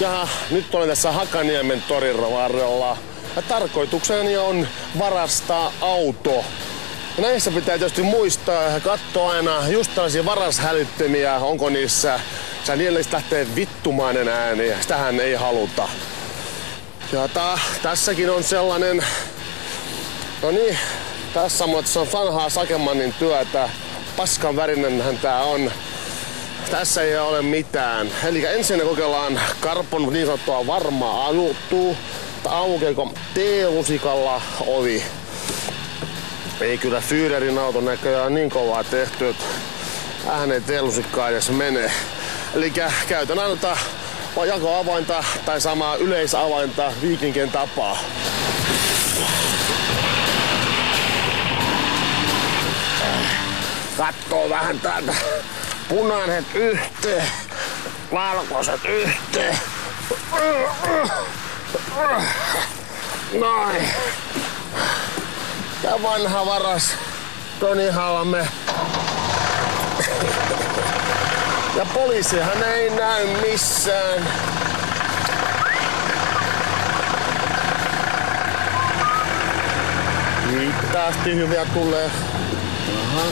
Ja nyt olen tässä Hakaniemen torin varrella. Ja tarkoitukseni on varastaa auto. Ja näissä pitää tietysti muistaa ja katsoa aina just tällaisia varashälyttimiä, onko niissä. Niille lähtee vittumainen ääni ja sitähän ei haluta. Ja tässäkin on sellainen. No niin, tässä on vanhaa Sakemanin työtä. Paskan värinenhän tää on. Tässä ei ole mitään. Eli ensin kokeillaan Karpon niin sanottua varmaa ajuttua. Aukeeko T-lusikalla ovi. Ei kyllä Führerin auton näköjään niin kovaa tehty, että vähän ei T-lusikkaa edes mene. Eli käytän aina jakoavainta tai samaa yleisavainta viikinkien tapaa. Kattoo vähän täältä. Punaiset yhteen, valkoiset yhteen. Noin. Ja vanha varas Toni Halme. Ja poliisihan ei näy missään. Hitaasti hyviä tulee. Aha.